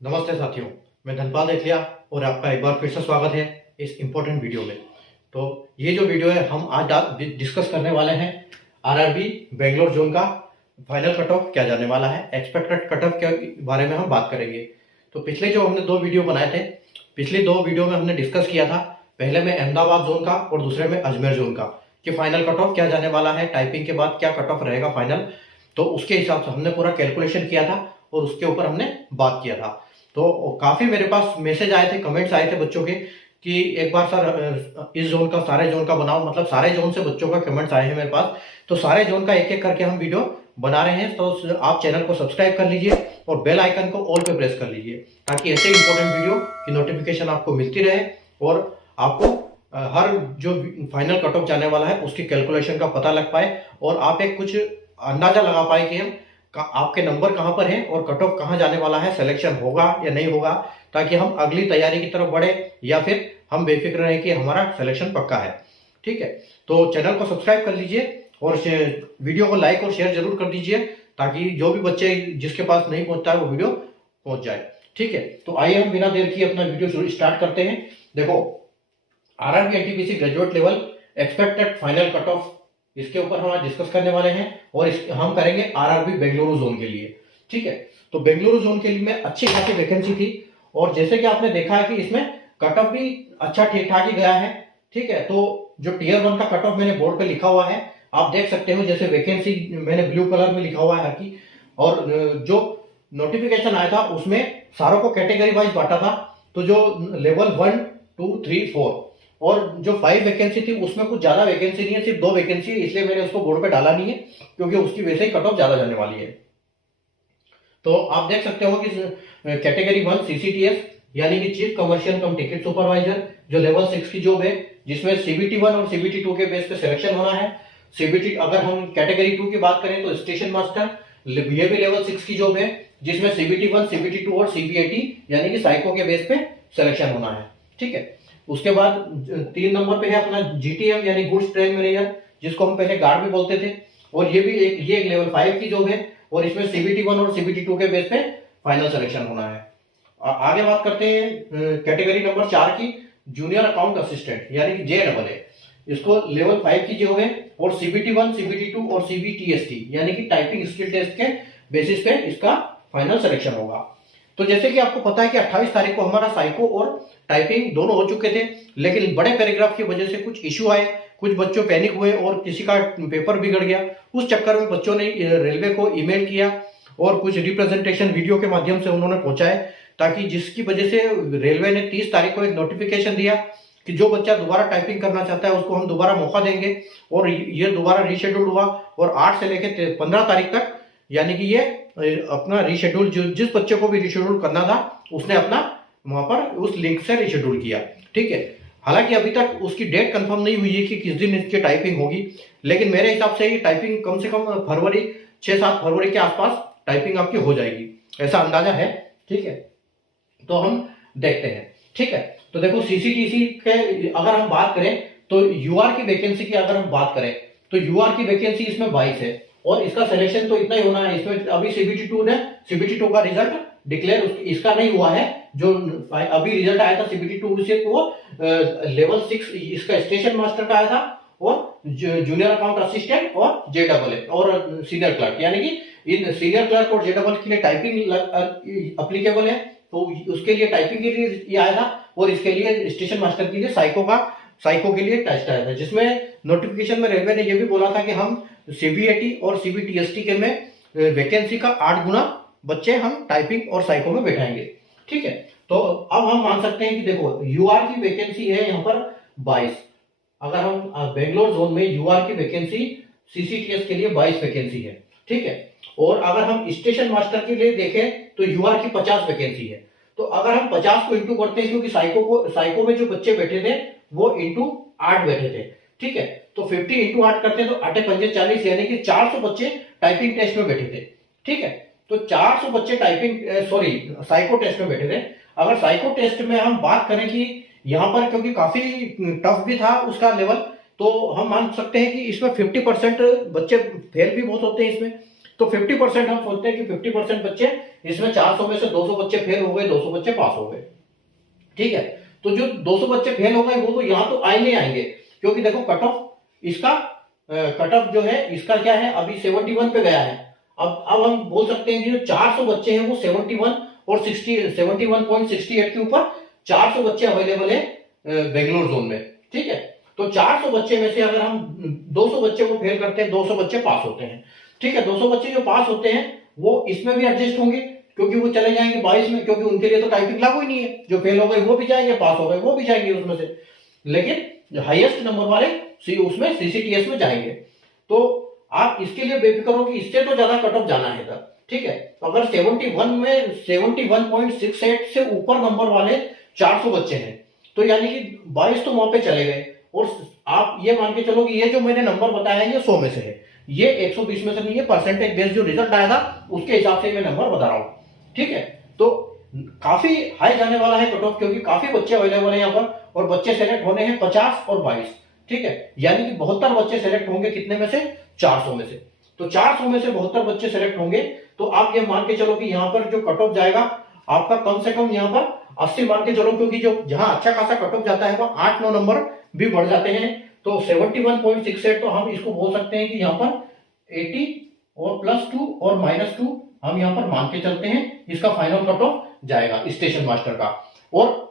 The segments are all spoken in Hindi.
नमस्ते साथियों, मैं धनपाल देथिया और आपका एक बार फिर से स्वागत है इस इम्पोर्टेंट वीडियो में। तो ये जो वीडियो है हम आज डिस्कस करने वाले हैं आरआरबी बेंगलोर जोन का फाइनल कट ऑफ क्या जाने वाला है, एक्सपेक्टेड कट ऑफ के बारे में हम बात करेंगे। तो पिछले जो हमने दो वीडियो बनाए थे, पिछले दो वीडियो में हमने डिस्कस किया था, पहले में अहमदाबाद जोन का और दूसरे में अजमेर जोन का, कि फाइनल कट ऑफ क्या जाने वाला है, टाइपिंग के बाद क्या कट ऑफ रहेगा फाइनल। तो उसके हिसाब से हमने पूरा कैलकुलेशन किया था और उसके ऊपर हमने बात किया था। तो काफी मेरे पास मैसेज आए थे, कमेंट्स आए थे बच्चों के कि एक बार सर इस जोन का सारे जोन का बनाओ, मतलब सारे जोन से बच्चों का कमेंट्स आए हैं मेरे पास। तो सारे जोन का एक एक करके हम वीडियो बना रहे हैं। तो आप चैनल को सब्सक्राइब कर लीजिए और बेल आइकन को ऑल पे प्रेस कर लीजिए, ताकि ऐसे इंपॉर्टेंट वीडियो की नोटिफिकेशन आपको मिलती रहे और आपको हर जो फाइनल कट ऑफ जाने वाला है उसकी कैलकुलेशन का पता लग पाए और आप एक कुछ अंदाजा लगा पाए कि हम आपके नंबर कहां पर है और कट ऑफ कहां जाने वाला है, सिलेक्शन होगा या नहीं होगा, ताकि हम अगली तैयारी की तरफ बढ़े या फिर हम बेफिक्र रहे कि हमारा सिलेक्शन पक्का है। ठीक है, तो चैनल को सब्सक्राइब कर लीजिए और वीडियो को लाइक और शेयर जरूर कर दीजिए, ताकि जो भी बच्चे जिसके पास नहीं पहुंचता है वो वीडियो पहुंच जाए। ठीक है, तो आइए हम बिना देर किए अपना वीडियो शुरू स्टार्ट करते हैं। देखो, RRB NTPC graduate level expected final cut off, इसके ऊपर हम आज डिस्कस करने वाले हैं और हम करेंगे आरआरबी बेंगलुरु जोन के लिए। ठीक है, तो बेंगलुरु जोन के लिए में अच्छी खासी वैकेंसी थी और जैसे कि आपने देखा है कि इसमें कट ऑफ भी अच्छा ठीक ठाक ही गया है। ठीक है, तो जो टीयर 1 का कट ऑफ मैंने बोर्ड पे लिखा हुआ है, आप देख सकते हो, जैसे वैकेंसी मैंने ब्लू कलर में लिखा हुआ है हर की, और जो नोटिफिकेशन आया था उसमें सारों को कैटेगरी वाइज बांटा था। तो जो लेवल 1, 2, 3, 4 और जो 5 वैकेंसी थी उसमें कुछ ज्यादा वैकेंसी नहीं है, सिर्फ 2 वैकेंसी है, इसलिए मैंने उसको बोर्ड पे डाला नहीं है, क्योंकि उसकी वैसे ही कट ऑफ ज्यादा जाने वाली है। तो आप देख सकते हो कि कैटेगरी 1 सीसीटीएस यानी कि चीफ कमर्शियल कम टिकट सुपरवाइजर, जो लेवल 6 की जॉब है, जिसमें सीबीटी 1 और सीबीटी 2 के बेस पे सिलेक्शन होना है। सीबीटी अगर हम कैटेगरी 2 की बात करें तो स्टेशन मास्टर, ये भी लेवल 6 की जॉब है, जिसमें सीबीटी 1, सीबीटी 2 और सीबीएटी यानी कि साइको के बेस पे सिलेक्शन होना है। ठीक है, उसके बाद 3 नंबर पे है अपना जीटीएम यानी गुड्स ट्रेन मैनेजर, जिसको हम पहले गार्ड भी बोलते थे, और ये भी एक लेवल 5 की जॉब है और इसमें सीबीटी 1 और सीबीटी 2 के बेस पे फाइनल सिलेक्शन होना है। आगे बात करते हैं कैटेगरी नंबर 4 की, जूनियर अकाउंट असिस्टेंट यानी कि JAA, इसको लेवल 5 की जॉब है और सीबीटी 1, सीबीटी 2 और सीबीटीएसटी यानी कि टाइपिंग स्किल टेस्ट के बेसिस पे इसका फाइनल सिलेक्शन होगा। तो जैसे कि आपको पता है कि 28 तारीख को हमारा साइको और टाइपिंग दोनों हो चुके थे, लेकिन बड़े पैराग्राफ की वजह से कुछ इश्यू आए, कुछ बच्चों पैनिक हुए और किसी का पेपर बिगड़ गया। उस चक्कर में बच्चों ने रेलवे को ईमेल किया और कुछ रिप्रेजेंटेशन वीडियो के माध्यम से उन्होंने पहुंचाए, ताकि जिसकी वजह से रेलवे ने 30 तारीख को एक नोटिफिकेशन दिया कि जो बच्चा दोबारा टाइपिंग करना चाहता है उसको हम दोबारा मौका देंगे, और ये दोबारा रीशेड्यूल हुआ और 8 से लेकर 15 तारीख तक, यानी कि ये अपना रीशेड्यूल, जिस बच्चे को भी रीशेड्यूल करना था उसने अपना वहां पर उस लिंक से रीशेड्यूल किया। ठीक है, हालांकि अभी तक उसकी डेट कंफर्म नहीं हुई है कि किस दिन इसकी टाइपिंग होगी, लेकिन मेरे हिसाब से ये टाइपिंग कम से कम फरवरी 6-7 फरवरी के आसपास टाइपिंग आपकी हो जाएगी, ऐसा अंदाजा है। ठीक है, तो हम देखते हैं। ठीक है, तो देखो सीसीटीसी के अगर हम बात करें तो यूआर की वैकेंसी की अगर हम बात करें तो यूआर की वैकेंसी इसमें 22 है और इसका सिलेक्शन तो इतना ही होना है। इसमें अभी सीबीटी 2 का रिजल्ट डिक्लेयर इसका नहीं हुआ है, जो अभी रिजल्ट आया था सीबीटी 2 से, तो लेवल 6 इसका स्टेशन मास्टर का आया था और जूनियर अकाउंट असिस्टेंट और JAA और सीनियर क्लर्क, यानी कि इन सीनियर क्लर्क और JAA के लिए टाइपिंग अप्लीकेबल है, तो उसके लिए टाइपिंग के लिए ये आया था, और इसके लिए स्टेशन मास्टर के लिए साइको के लिए टेस्ट आया था, जिसमें नोटिफिकेशन में रेलवे ने यह भी बोला था कि हम सीबीएटी और सीबीटीएसटी के में वैकेंसी का 8 गुना बच्चे हम टाइपिंग और साइको में बैठाएंगे। ठीक है, तो अब हम मान सकते हैं कि देखो यूआर की वैकेंसी है यहाँ पर 22। अगर हम बेंगलोर जोन में यूआर की वैकेंसी सीसीटीएस के लिए 22 वैकेंसी है। ठीक है, और अगर हम स्टेशन मास्टर के लिए देखें तो यूआर की 50 वैकेंसी है। तो अगर हम 50 को इंटू करते हैं, क्योंकि साइको में जो बच्चे बैठे थे वो इंटू 8 बैठे थे। ठीक है, तो 50 इंटू 8 करते हैं तो 8 पंजे 40, यानी कि 400 बच्चे टाइपिंग टेस्ट में बैठे थे। ठीक है, तो 400 बच्चे साइको टेस्ट में बैठे थे। अगर साइको टेस्ट में हम बात करें कि यहाँ पर क्योंकि काफी टफ भी था उसका लेवल, तो हम मान सकते हैं कि इसमें 50% बच्चे फेल भी बहुत होते हैं इसमें, तो 50% हम सोचते हैं कि 50% बच्चे इसमें 400 में से 200 बच्चे फेल हो गए, 200 बच्चे पास हो गए। ठीक है, तो जो 200 बच्चे फेल हो गए वो तो यहां तो आए नहीं आएंगे, क्योंकि देखो कट ऑफ इसका कट ऑफ जो है इसका क्या है, अभी 71 पे गया है। अब हम बोल सकते हैं कि जो 400 बच्चे हैं वो 71 और 71.68 के ऊपर 400 बच्चे अवेलेबल है बेंगलोर जोन में। ठीक है, तो 400 बच्चे में से अगर हम 200 बच्चे को फेल करते हैं, 200 बच्चे पास होते हैं। ठीक है, 200 बच्चे जो पास होते हैं वो इसमें भी एडजस्ट होंगे, क्योंकि वो चले जाएंगे 22 में, क्योंकि उनके लिए तो टाइपिंग लागू ही नहीं है। जो फेल हो गए वो भी जाएंगे, पास हो गए वो भी जाएंगे उसमें से, लेकिन जो हाईएस्ट नंबर वाले उसमें सीसीटीएस में जाएंगे। तो आप इसके लिए बेफिक्र हो कि इससे तो ज्यादा कट ऑफ जाना है तब। ठीक है, तो अगर 71 में 71.68 से ऊपर नंबर वाले 400 बच्चे हैं, तो यानी कि 22 तो वहां पे चले गए। और आप ये मान के चलो कि ये जो मैंने नंबर बताया है ये 100 में से है, ये 120 में से नहीं है। परसेंटेज बेस्ड जो रिजल्ट आया था उसके हिसाब से मैं नंबर बता रहा हूं। ठीक है, तो काफी हाई जाने वाला है कट ऑफ, क्योंकि काफी बच्चे अवेलेबल है यहाँ पर, और बच्चे सेलेक्ट होने हैं 50 और 22। ठीक है, यानी कि 72 बच्चे सेलेक्ट होंगे, कितने में से, 400 में से। तो 400 में से 72 बच्चे सेलेक्ट होंगे, तो आप ये मान के चलो कि यहाँ पर जो कट ऑफ जाएगा आपका कम से कम यहाँ पर 80 मान के चलो, क्योंकि जो जहां अच्छा खासा कट ऑफ जाता है वहां 8-9 नंबर भी बढ़ जाते हैं। तो 71.68 तो हम इसको बोल सकते हैं कि यहाँ पर 80 और +2 और -2 हम यहाँ पर मान के चलते हैं, इसका फाइनल कट ऑफ जाएगा स्टेशन मास्टर का। और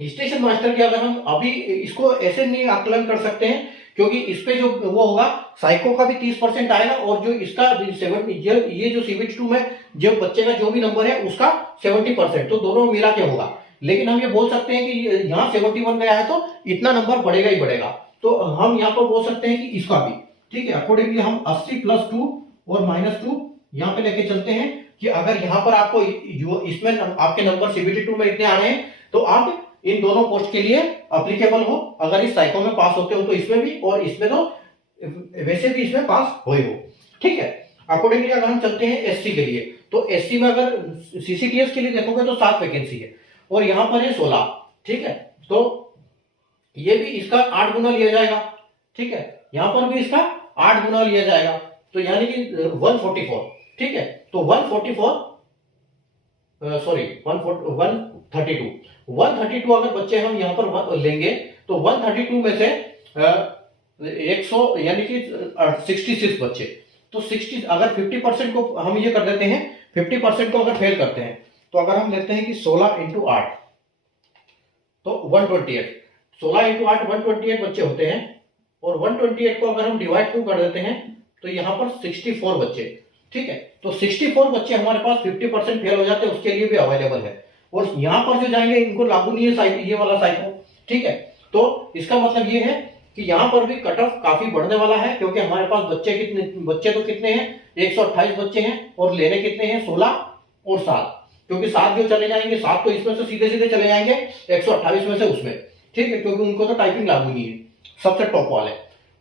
स्टेशन मास्टर की अगर हम अभी इसको ऐसे नहीं आकलन कर सकते हैं, क्योंकि इस पे जो वो होगा साइको का भी 30% आएगा, और जो इसका 70 ये जो CBT2 में जो बच्चे का जो भी नंबर है उसका 70%, तो दोनों मिला के होगा। लेकिन हम ये बोल सकते हैं कि यहाँ 71 गया है तो इतना नंबर बढ़ेगा ही बढ़ेगा, तो हम यहाँ पर बोल सकते हैं कि इसका भी। ठीक है, अकॉर्डिंगली हम 80 +2 और -2 यहाँ पे लेके चलते हैं कि अगर यहाँ पर आपको इसमें आपके नंबर CBT2 में इतने आ रहे हैं तो आप इन दोनों पोस्ट के लिए अप्लीकेबल हो। अगर इस साइको में पास होते हो तो इसमें भी, और इसमें तो वैसे भी इसमें पास हो। ठीक है, अकॉर्डिंगली अगर हम चलते हैं एससी के लिए, तो एससी में अगर सीसीटीएस के लिए देखोगे तो 7 वैकेंसी है, और यहां पर है 16। ठीक है, तो ये भी इसका 8 गुना लिया जाएगा। ठीक है, यहां पर भी इसका 8 गुना लिया जाएगा, तो यानी कि 144। ठीक है, तो 132 अगर बच्चे हम यहाँ पर लेंगे तो 132 में से 100 यानी कि 66 बच्चे, तो 60 अगर 50% को हम ये कर देते हैं, 50% को अगर फेल करते हैं, तो अगर हम लेते हैं कि 16 × 8 तो 128, 16 × 8 128 बच्चे होते हैं, और 128 को अगर हम डिवाइड 2 कर देते हैं तो यहाँ पर 64 बच्चे। ठीक है, तो 64 बच्चे हमारे पास 50% फेल हो जाते हैं, उसके लिए भी अवेलेबल है। और यहाँ पर जो जाएंगे इनको लागू नहीं है ये वाला साइको। ठीक है, तो इसका मतलब ये है कि यहाँ पर भी कट ऑफ काफी बढ़ने वाला है, क्योंकि हमारे पास बच्चे तो कितने हैं, 128 बच्चे हैं, और लेने कितने हैं, 16 और 7, क्योंकि 7 जो चले जाएंगे, 7 तो इसमें से सीधे सीधे चले जाएंगे 128 में से उसमें। ठीक है, क्योंकि उनको तो टाइपिंग लागू नहीं है, सबसे टॉप वाले।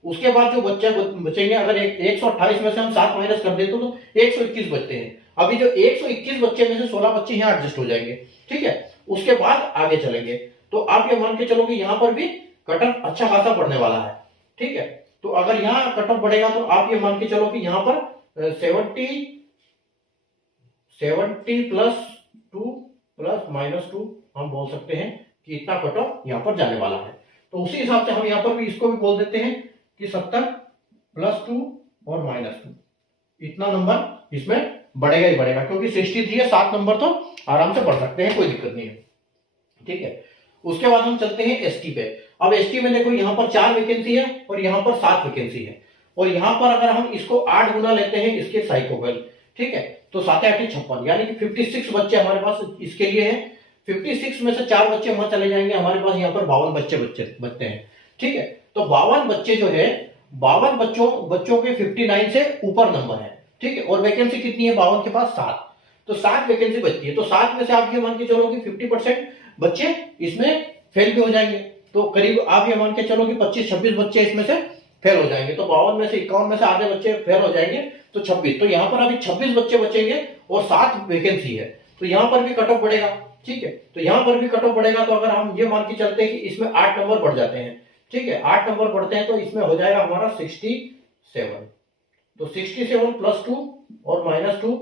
उसके बाद जो बच्चे बचेंगे, अगर 128 में से हम 7 माइनस कर देते तो 121 बचते हैं। अभी जो 121 बच्चे में से 16 बच्चे यहाँ एडजस्ट हो जाएंगे। ठीक है, उसके बाद आगे चलेंगे, तो आप ये मान के चलो कि यहाँ पर भी कट ऑफ अच्छा खासा बढ़ने वाला है। ठीक है, तो अगर यहाँ कट ऑफ बढ़ेगा तो आप ये मान के चलो कि यहाँ पर 70 +2 +-2 हम बोल सकते हैं कि इतना कट ऑफ यहाँ पर जाने वाला है। तो उसी हिसाब से हम यहाँ पर भी इसको भी बोल देते हैं कि 70 +2 और -2 इतना नंबर इसमें बढ़ेगा ही बढ़ेगा, क्योंकि 63 है, 7 नंबर तो आराम से बढ़ सकते हैं, कोई दिक्कत नहीं है। ठीक है, उसके बाद हम चलते हैं एसटी पे। अब एसटी में देखो यहाँ पर 4 वैकेंसी है और यहाँ पर 7 वैकेंसी है, और यहाँ पर अगर हम इसको 8 गुना लेते हैं इसके साइकोगल, ठीक है, तो 7 8 56, यानी कि 56 बच्चे हमारे पास इसके लिए है। 56 में से 4 बच्चे वहां चले जाएंगे, हमारे पास यहाँ पर 52 बच्चे बचते हैं। ठीक है, तो 52 बच्चे जो है, 52 बच्चों के 59 से ऊपर नंबर है। ठीक है, और वैकेंसी कितनी है 52 के पास, 7, तो 7 वैकेंसी बचती है। तो 7 में से आप ये मान के चलो कि 50% बच्चे इसमें फेल भी हो जाएंगे, तो करीब आप ये मान के चलो कि 25-26 बच्चे इसमें से फेल हो जाएंगे। तो 52 में से 51 में से आधे बच्चे फेल हो जाएंगे, तो 26, तो यहाँ पर अभी 26 बच्चे बचेंगे और 7 वैकेंसी है, तो यहाँ पर भी कट ऑफ बढ़ेगा। ठीक है, तो यहाँ पर भी कट ऑफ बढ़ेगा, तो अगर हम ये मान के चलते हैं कि इसमें 8 नंबर बढ़ जाते हैं, ठीक है, 8 नंबर बढ़ते हैं तो इसमें हो जाएगा हमारा 67। तो 67 प्लस 2 और माइनस 2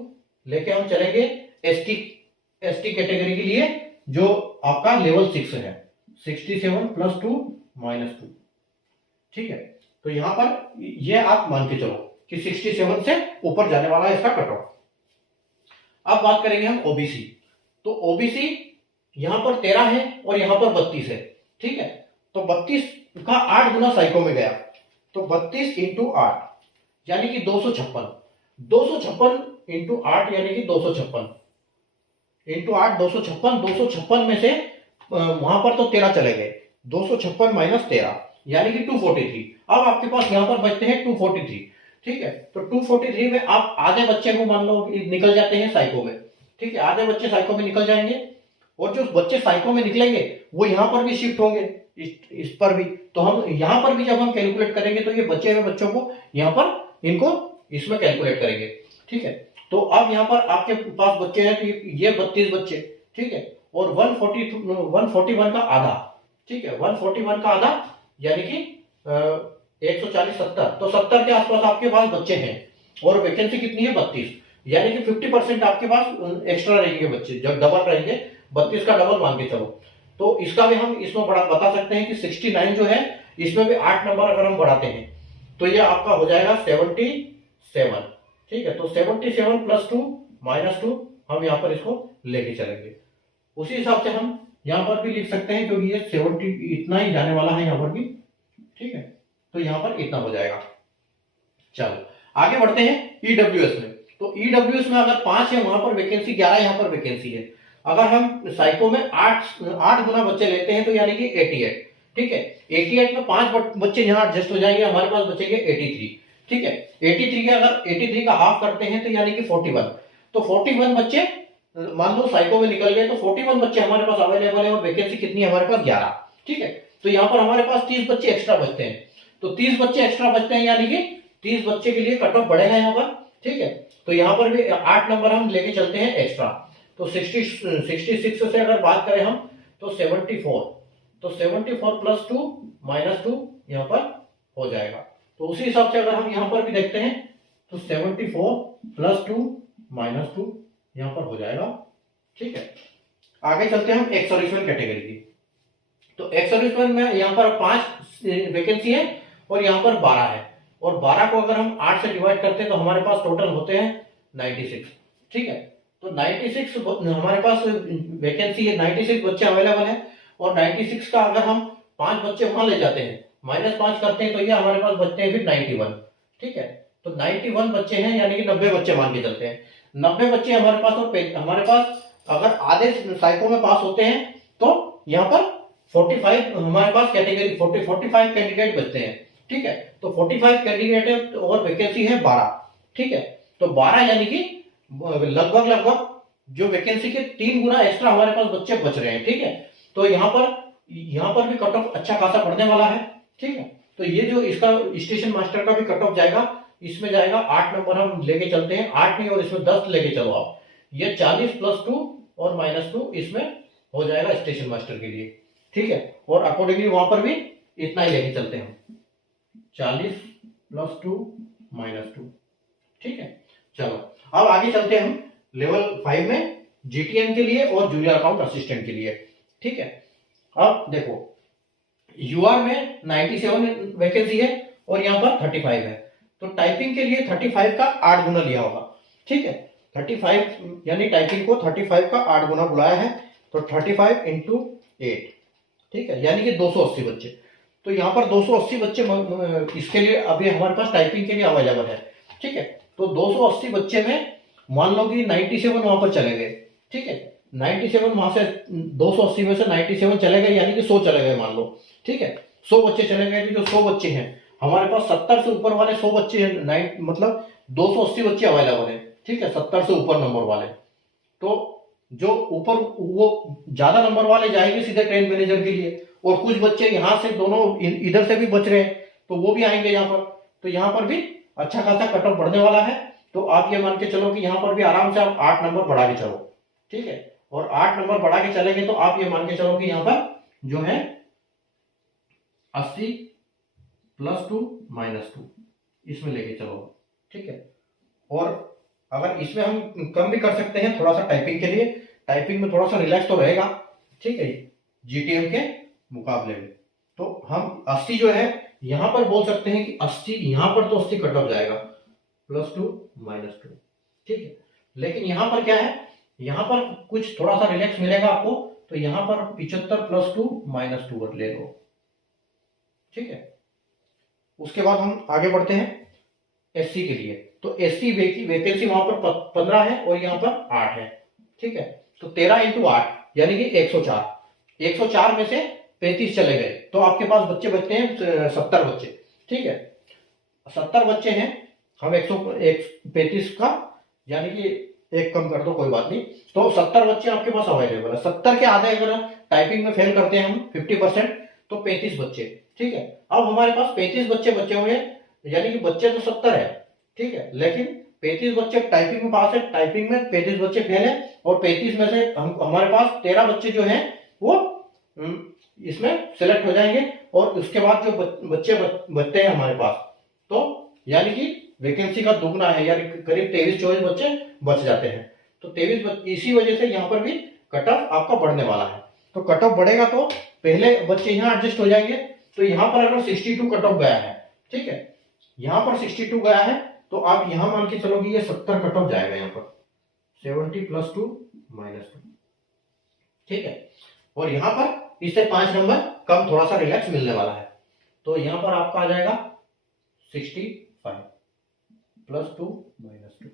लेके हम चलेंगे एसटी कैटेगरी के लिए, जो आपका लेवल 6 है। 67 प्लस 2 माइनस 2, ठीक है। तो यहां पर ये आप मान के चलो कि 67 से ऊपर जाने वाला है इसका कट ऑफ। अब बात करेंगे हम ओबीसी। तो ओबीसी यहां पर 13 है और यहां पर 32 है, ठीक है। तो 32 का 8 गुना साइको में गया, तो 32 इंटू 8 यानी कि 256। 256 इंटू 8 यानी कि 256 इंटू 8 256। 256 में से वहां पर तो 13 चले गए, 256 माइनस 13 यानी कि 243। अब आपके पास यहां पर बचते हैं 243, ठीक है। तो 243 में आप आधे बच्चे को मान लो निकल जाते हैं साइको में, ठीक है। आधे बच्चे साइको में निकल जाएंगे और जो बच्चे साइको में निकलेंगे वो यहां पर भी शिफ्ट होंगे, इस पर भी। तो हम यहां पर भी जब हम कैलकुलेट करेंगे तो ये बचे हुए बच्चों को यहां पर इनको इसमें कैलकुलेट करेंगे, ठीक है। तो अब यहां पर आपके पास बच्चे हैं, तो ये 32 बच्चे, ठीक है। और 141 का आधा, ठीक है। 141 का आधा यानी कि 140 70, तो 70 के आसपास आपके पास बच्चे हैं और वैकेंसी कितनी है 32, यानी कि 50% आपके पास एक्स्ट्रा रहेंगे बच्चे, जब डबल रहेंगे 32 का डबल मान के चलो। तो इसका भी हम इसमें बता सकते हैं कि 69 जो है इसमें भी 8 नंबर अगर हम बढ़ाते हैं तो ये आपका हो जाएगा 77, ठीक है। तो 77 प्लस 2 माइनस 2 हम यहाँ पर इसको लेके चलेंगे। उसी हिसाब से हम यहाँ पर भी लिख सकते हैं क्योंकि ये 70 इतना ही जाने वाला है यहाँ पर भी, ठीक है। तो यहाँ पर इतना हो जाएगा। चलो आगे बढ़ते हैं ईडब्ल्यूएस में। तो ईडब्ल्यूएस में अगर 5 है वहां पर वैकेंसी, 11 यहाँ पर वैकेंसी है। अगर हम साइको में 8 गुना बच्चे लेते हैं तो यानी कि 88, ठीक है। 88 में 5 बच्चे यहाँ एडजस्ट हो जाएंगे, हमारे पास बचेंगे 83, ठीक है। 83 के अगर 83 का हाफ करते हैं तो यानी कि 41। तो 41 बच्चे मान लो साइको में निकल गए, तो 41 बच्चे हमारे पास अवेलेबल है और वैकेंसी कितनी है हमारे पास 11, ठीक है। तो यहाँ पर हमारे पास 30 बच्चे एक्स्ट्रा बचते हैं। तो 30 बच्चे एक्स्ट्रा बचते हैं यानी कि 30 बच्चे के लिए कट ऑफ बढ़ेगा यहाँ पर, ठीक है। तो यहाँ पर भी 8 नंबर हम लेके चलते हैं एक्स्ट्रा। तो 66 से अगर बात करें हम तो 74, तो 74 प्लस 2 माइनस 2 यहाँ पर हो जाएगा। तो उसी हिसाब से अगर हम यहाँ पर भी देखते हैं तो 74 प्लस 2 माइनस 2 यहाँ पर हो जाएगा, ठीक है। आगे चलते हैं हम एक्स सर्विसमैन कैटेगरी की। तो एक्स सर्विसमैन में यहाँ पर 5 वैकेंसी है और यहाँ पर 12 है, और 12 को अगर हम 8 से डिवाइड करते हैं तो हमारे पास टोटल होते हैं 96, ठीक है। तो 96 हमारे पास वैकेंसी है, 96 बच्चे अवेलेबल है। और 96 का अगर हम 5 बच्चे वहां ले जाते हैं, -5 करते हैं तो ये हमारे पास बचते हैं फिर 91, ठीक है। तो 91 बच्चे हैं यानी कि 90 बच्चे मान के चलते हैं। 90 बच्चे हमारे पास, और हमारे पास अगर आधे साइको में पास होते हैं तो यहाँ पर 45 हमारे पास कैटेगरी 45 कैंडिडेट बचते हैं, ठीक है। तो 45 कैंडिडेट और वैकेंसी है 12, ठीक है। तो 12 यानी कि लगभग जो वैकेंसी के 3 गुना एक्स्ट्रा हमारे पास बच्चे बच रहे हैं, ठीक है। तो यहाँ पर भी कट ऑफ अच्छा खासा पड़ने वाला है, ठीक है। तो ये जो इसका स्टेशन मास्टर का भी कट ऑफ जाएगा, इसमें जाएगा 8 नंबर हम लेके चलते हैं, 8 नहीं और इसमें 10 लेके चलो आप, ये 40 प्लस 2 और माइनस 2 इसमें हो जाएगा स्टेशन मास्टर के लिए, ठीक है। और अकॉर्डिंगली वहां पर भी इतना ही लेके चलते हैं, 40 प्लस 2 माइनस 2, ठीक है। चलो अब आगे चलते हैं हम लेवल 5 में जीटीएम के लिए और जूनियर अकाउंट असिस्टेंट के लिए, ठीक है। अब देखो यूआर में 97 वैकेंसी है और यहाँ पर 35 है। तो टाइपिंग के लिए 35 का 8 गुना लिया होगा, ठीक है। 35 यानी टाइपिंग को 35 का 8 गुना बुलाया है, तो 35 इंटू 8, ठीक है, यानी कि 280 बच्चे। तो यहाँ पर 280 बच्चे इसके लिए अभी हमारे पास टाइपिंग के लिए अवेलेबल है, ठीक है। तो 280 बच्चे में मान लो कि 97 वहां पर चले गए, ठीक है। 97 वहां से 280 में से 97 चले गए यानी कि 100 चले गए मान लो, ठीक है। 100 बच्चे चले गए, जो 100 बच्चे हैं हमारे पास 70 से ऊपर वाले 100 बच्चे हैं, मतलब 280 बच्चे अवेलेबल है, ठीक है, 70 से ऊपर नंबर वाले। तो जो ऊपर वो ज्यादा नंबर वाले जाएंगे सीधे ट्रेन मैनेजर के लिए, और कुछ बच्चे यहाँ से दोनों इधर से भी बच रहे हैं तो वो भी आएंगे यहाँ पर। तो यहाँ पर भी अच्छा खासा कट ऑफ बढ़ने वाला है। तो आप ये मान के चलो कि यहाँ पर भी आराम से आप 8 नंबर बढ़ा के चलो, ठीक है। और 8 नंबर बढ़ा के चलेंगे तो आप ये मान के चलो कि यहाँ पर जो है 80 प्लस 2 माइनस 2 इसमें लेके चलो, ठीक है। और अगर इसमें हम कम भी कर सकते हैं थोड़ा सा टाइपिंग के लिए, टाइपिंग में थोड़ा सा रिलैक्स तो रहेगा, ठीक है, जीटीएम के मुकाबले में। तो हम 80 जो है यहां पर बोल सकते हैं कि 80, यहां पर तो 80 कट ऑफ जाएगा, +2 -2, ठीक है। लेकिन यहां पर क्या है, यहां पर कुछ थोड़ा सा रिलैक्स मिलेगा आपको, तो यहां पर 75 +2 -2 ले लो, ठीक है। उसके बाद हम आगे बढ़ते हैं एससी के लिए। तो एससी वैकेंसी वहां पर 15 है और यहां पर 8 है, ठीक है। तो 13 × 8 यानी कि 104, 104 में से 35 चले गए, तो आपके पास बच्चे बचते हैं 70 बच्चे, ठीक है। 70 बच्चे हैं, हम 135 का यानी कि एक कम कर दो, कोई बात नहीं, तो 70 बच्चे आपके पास अवेलेबल है। 70 के आधे अगर टाइपिंग में फेल करते हैं हम 50%, तो 35 बच्चे, ठीक है। अब हमारे पास 35 बच्चे बचे हुए हैं, यानी कि बच्चे तो 70 है, ठीक है, लेकिन 35 बच्चे टाइपिंग में पास है, टाइपिंग में 35 बच्चे फेल है, और 35 में से हमारे पास 13 बच्चे जो हैं वो इसमें सेलेक्ट हो जाएंगे, और उसके बाद जो बच्चे बचते हैं हमारे पास, तो यानी कि वैकेंसी का दुगना है, यानी करीब 23-24 बच्चे बच जाते हैं। तो 23, इसी वजह से यहाँ पर भी कट ऑफ आपका बढ़ने वाला है। तो कट ऑफ बढ़ेगा तो पहले बच्चे यहाँ एडजस्ट हो जाएंगे। तो यहाँ पर अगर 62 कट ऑफ गया है, ठीक है, यहाँ पर 62 गया है, तो आप यहाँ मान के चलो कि ये 70 कट ऑफ जाएगा, यहाँ पर 70 +2 -2, ठीक है। और यहाँ पर इससे 5 नंबर कम थोड़ा सा रिलैक्स मिलने वाला है। तो यहाँ पर आपका आ जाएगा 65 +2 -2,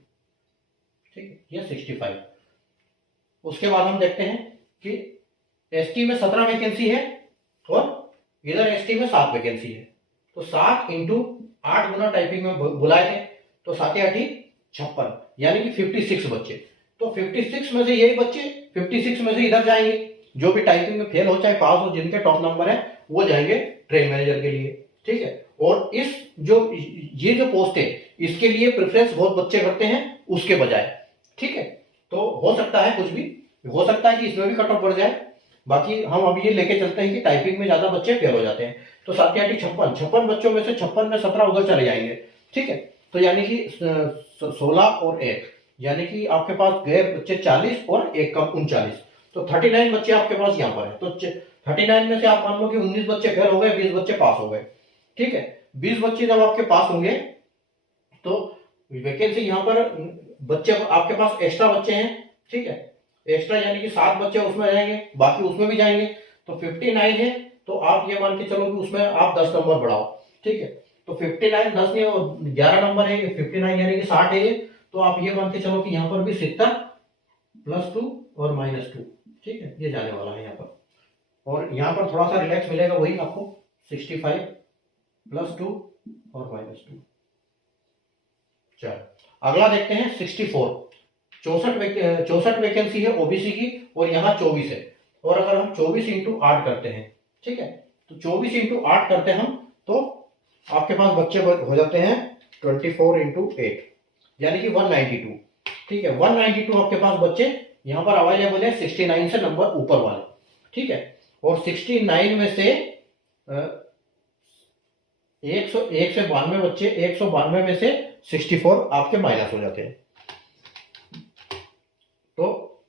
ठीक है, ये 65। उसके बाद हम देखते हैं कि एसटी में 17 वैकेंसी है और इधर एसटी में 7 वैकेंसी है। तो 7 × 8 गुना टाइपिंग में बुलाए थे, तो 7 × 8 56, यानी कि 56 बच्चे। तो 56 में से यही बच्चे 56 में से इधर जाएंगे, जो भी टाइपिंग में फेल हो चाहे पास हो, जिनके टॉप नंबर है वो जाएंगे ट्रेन मैनेजर के लिए, ठीक है। और ये जो पोस्ट है इसके लिए प्रेफरेंस बहुत बच्चे करते हैं उसके बजाय, ठीक है। तो हो सकता है कुछ भी हो सकता है कि इसमें भी कट ऑफ बढ़ जाए। बाकी हम अभी ये लेके चलते हैं कि टाइपिंग में ज्यादा बच्चे फेल हो जाते हैं। तो 7 × 8 56 बच्चों में से 56 में 17 उधर चले जाएंगे, ठीक है। तो यानी कि 16 और 1, यानी कि आपके पास गए बच्चे 40 और 1 कम 39, तो 39 बच्चे आपके पास यहाँ पर है। तो 39 में से आप मान लो कि 19 बच्चे फेल हो गए, 20 बच्चे पास हो गए, ठीक है। 20 बच्चे जब आपके पास होंगे तो वैकेंसी यहाँ पर बच्चे आपके पास एक्स्ट्रा बच्चे हैं, ठीक है, एक्स्ट्रा यानी कि 7 बच्चे उसमें जाएंगे, बाकी उसमें भी जाएंगे, तो 59 है। तो आप ये मान के चलो कि उसमें आप 10 नंबर बढ़ाओ, ठीक है। तो 59 10 नहीं, 11 नंबर है, 59 यानी कि 60 है। तो आप ये मान के चलो कि यहाँ पर भी 70 +2 और -2, ठीक है, ये जाने वाला है यहाँ पर। और यहाँ पर थोड़ा सा रिलैक्स मिलेगा, वही आपको 65 +2 और -2। चलो अगला देखते हैं 64, 64 वैकेंसी है ओबीसी की, और यहाँ 24 है। और अगर हम 24 × 8 करते हैं, ठीक है, तो 24 × 8 करते हैं हम, तो आपके पास बच्चे हो जाते हैं 24 × 8, यानी कि 192, ठीक है। 192 आपके पास बच्चे यहाँ पर अवेलेबल है 69 से नंबर ऊपर वाले, ठीक है। और 69 में से 192 बच्चे, 192 में से 64 आपके माइनस हो जाते हैं, तो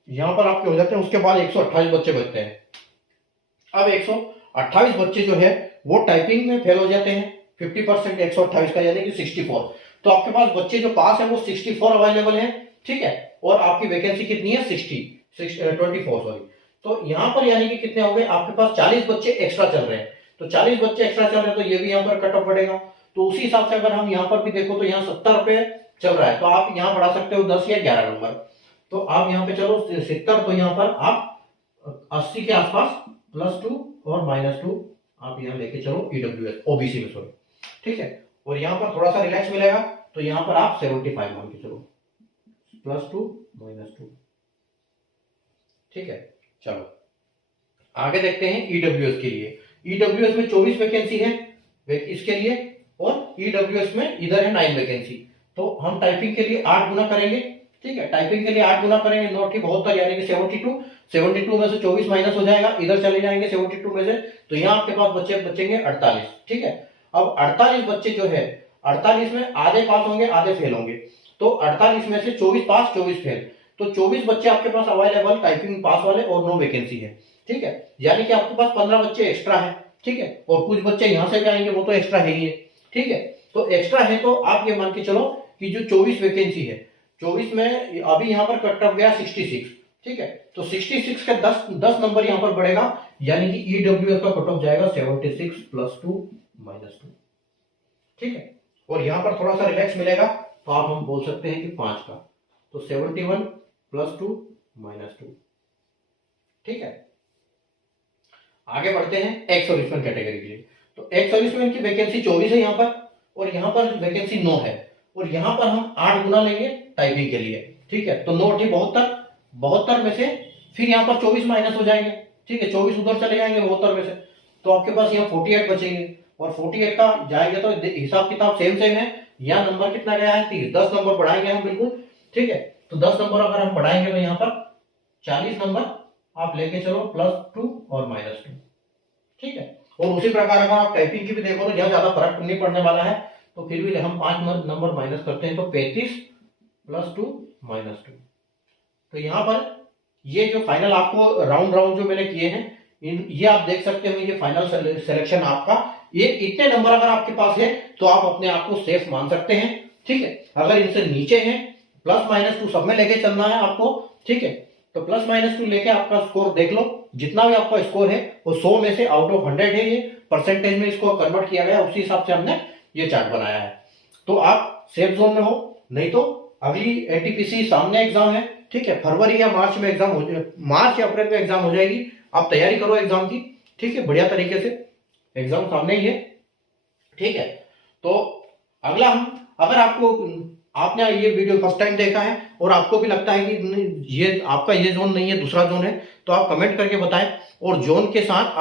यहां पर आपके हो जाते हैं। उसके बाद 128 बच्चे बचते हैं। अब 128 बच्चे जो है वो टाइपिंग में फेल हो जाते हैं 50% 128 का, यानी कि 64। तो आपके पास बच्चे जो पास है वो 64 अवेलेबल है, ठीक है। और आपकी वैकेंसी कितनी है 24 सॉरी। तो यहाँ पर यानी कि कितने हो गए आपके पास 40 बच्चे एक्स्ट्रा चल रहे हैं। तो 40 बच्चे एक्स्ट्रा चल रहे हैं, तो ये भी यहाँ पर कट ऑफ बढ़ेगा। तो उसी हिसाब से अगर हम यहाँ पर भी देखो तो यहाँ 70 पे चल रहा है, तो आप यहाँ बढ़ा सकते हो 10 या 11 नंबर। तो आप यहाँ पे चलो 70, तो यहाँ पर आप 80 के आसपास +2 और -2 आप यहाँ लेके चलो ईडब्ल्यूएस ओबीसी में, सॉरी, ठीक है। और यहाँ पर थोड़ा सा रिलैक्स मिलेगा, तो यहाँ पर आप 75 मान के चलो, +2 -2, ठीक है। चलो आगे देखते हैं ईडब्ल्यूएस के लिए। ईडब्ल्यूएस में 24 वैकेंसी है इसके लिए, और ईडब्ल्यूएस में इधर है 9 वैकेंसी। तो हम टाइपिंग के लिए 8 गुना करेंगे, ठीक है, टाइपिंग के लिए 8 गुना करेंगे, 9 की 72, यानी कि 72 में से 24 माइनस हो जाएगा, इधर चले जाएंगे 72 में से, तो यहाँ आपके पास बच्चे बचेंगे 48, ठीक है। अब 48 बच्चे जो है 48 में आधे पास होंगे, आधे फेल होंगे। तो 48 में से 24 पास, 24 फेल, तो 24 बच्चे आपके पास अवेलेबल टाइपिंग पास वाले और 9 वैकेंसी है। ठीक है, यानी कि आपके पास 15 बच्चे एक्स्ट्रा है। ठीक है, और कुछ बच्चे यहां से भी आएंगे, वो तो एक्स्ट्रा है ही है। ठीक है, तो एक्स्ट्रा है तो आप ये मान के चलो कि जो 24 वैकेंसी है, 24 में अभी यहाँ पर कट ऑफ गया 66। ठीक है, तो 66 का 10 नंबर यहाँ पर बढ़ेगा, यानी कि ईडब्ल्यूएस का कट ऑफ जाएगा 76 + 2 - 2। ठीक है, और यहाँ पर थोड़ा सा रिलैक्स मिलेगा, तो आप हम बोल सकते हैं कि 5 का, तो 71 + 2 - 2। ठीक है, आगे बढ़ते हैं एक्स सर्विसमैन कैटेगरी के लिए। तो एक्स सर्विसमैन की वैकेंसी 24 है यहाँ पर, और यहाँ पर वैकेंसी 9 है, और यहाँ पर हम 8 गुना लेंगे टाइपिंग के लिए। ठीक है, तो 9 × 72, 72 में से फिर यहाँ पर 24 माइनस हो जाएंगे। ठीक है, 24 उधर चले जाएंगे 72 में से, तो आपके पास यहाँ 48 बचेंगे, और 48 का जाएंगे तो हिसाब किताब सेम है। यहाँ नंबर कितना गया है 30, 10 नंबर बढ़ाएंगे हम बिल्कुल। ठीक है, तो 10 नंबर अगर हम बढ़ाएंगे तो यहाँ पर 40 नंबर आप लेके चलो, +2 और -2। ठीक है, और उसी प्रकार अगर आप टाइपिंग की भी देखो तो यहाँ ज्यादा फर्क नहीं पड़ने वाला है, तो फिर भी हम 5 नंबर माइनस करते हैं, तो 35 + 2 - 2। तो यहाँ पर ये जो फाइनल आपको राउंड जो मैंने किए हैं, ये आप देख सकते हो, ये फाइनल सिलेक्शन आपका, ये इतने नंबर अगर आपके पास है तो आप अपने आप को सेफ मान सकते हैं। ठीक है, अगर इनसे नीचे हैं, +- 2 सब में लेके चलना है आपको। ठीक है, तो +- 2 लेके आपका स्कोर देख लो, जितना भी आपका स्कोर है वो 100 में से आउट ऑफ 100 है, ये परसेंटेज में इसको कन्वर्ट किया गया, उसी हिसाब से हमने ये चार्ट बनाया है। तो आप सेफ जोन में हो, नहीं तो अगली एनटीपीसी सामने एग्जाम है। ठीक है, फरवरी या मार्च में एग्जाम हो, मार्च या अप्रैल में एग्जाम हो जाएगी, आप तैयारी करो एग्जाम की। ठीक है, बढ़िया तरीके से, एग्जाम सामने ही है। ठीक है, तो अगला हम, अगर आपको, आपने ये वीडियो फर्स्ट टाइम देखा है और आपको भी लगता है कि ये आपका ये जोन नहीं है, दूसरा जोन है, तो आप कमेंट करके बताएं, और जोन के साथ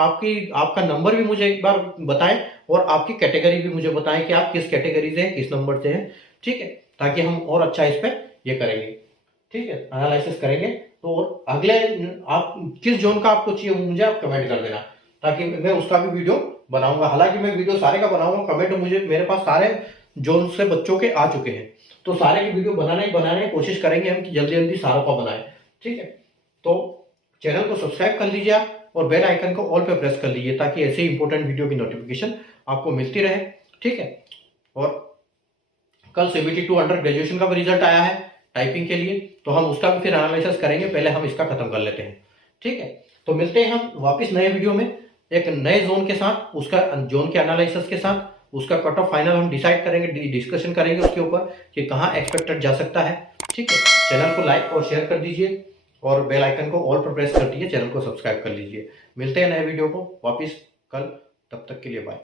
आपका नंबर भी मुझे एक बार बताएं, और आपकी कैटेगरी भी मुझे बताएं कि आप किस कैटेगरी से हैं, किस नंबर से हैं। ठीक है, ताकि हम और अच्छा इस पर ये करेंगे। ठीक है, एनालिसिस करेंगे। तो और अगले आप किस जोन का आपको चाहिए मुझे आप कमेंट कर देना, ताकि मैं उसका भी वीडियो बनाऊंगा। हालांकि मैं वीडियो सारे का बनाऊंगा, कमेंट मुझे, मेरे पास सारे जोन से बच्चों के आ चुके हैं, तो सारे की वीडियो बनाने की कोशिश करेंगे हम कि जल्दी जल्दी सारों का बनाएं। ठीक है, तो चैनल को सब्सक्राइब कर लीजिए आप, और बेल आइकन को ऑल पे प्रेस कर लीजिए, ताकि ऐसे इंपॉर्टेंट वीडियो की नोटिफिकेशन आपको मिलती रहे। ठीक है, और कल CBT 2 अंडर ग्रेजुएशन का भी रिजल्ट आया है टाइपिंग के लिए, तो हम उसका भी फिर एनालिसिस करेंगे, पहले हम इसका खत्म कर लेते हैं। ठीक है, तो मिलते हैं हम वापस नए वीडियो में एक नए जोन के साथ, उसका जोन के एनालिसिस के साथ, उसका कट ऑफ फाइनल हम डिसाइड करेंगे, डिस्कशन करेंगे उसके ऊपर कि कहाँ एक्सपेक्टेड जा सकता है। ठीक है, चैनल को लाइक और शेयर कर दीजिए, और बेल आइकन को ऑल पर प्रेस कर दीजिए, चैनल को सब्सक्राइब कर लीजिए। मिलते हैं नए वीडियो को वापस कल, तब तक के लिए बाय।